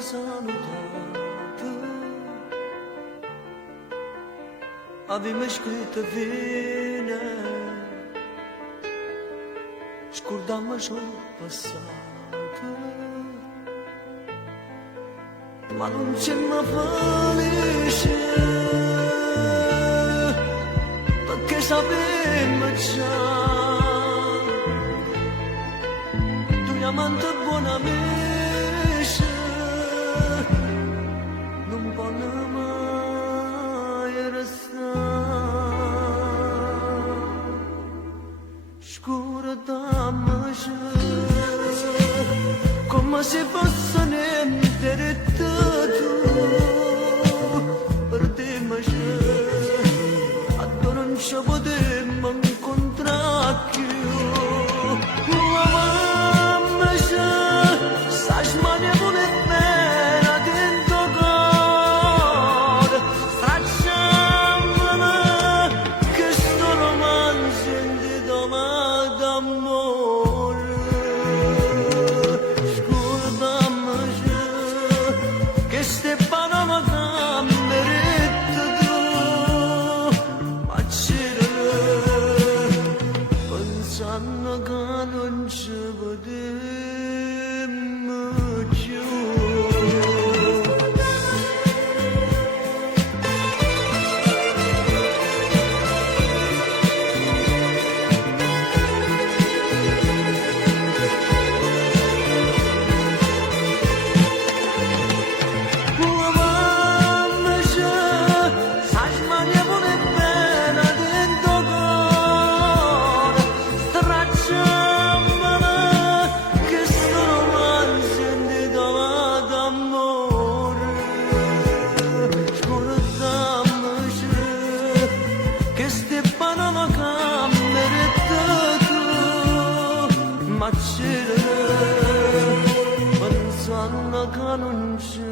salutato, avevamo scritto fine, scordammo il passato, ma non c'è mai felice, perché sapemmo già, tu amante buona amici, non può mai restare, scordammoci, come se fosse niente di tutto, perdemmoci, adoro non ci potremmo incontrare più. Sanno che non ci vedemmo più. Ma c'era, pensando che non c'era.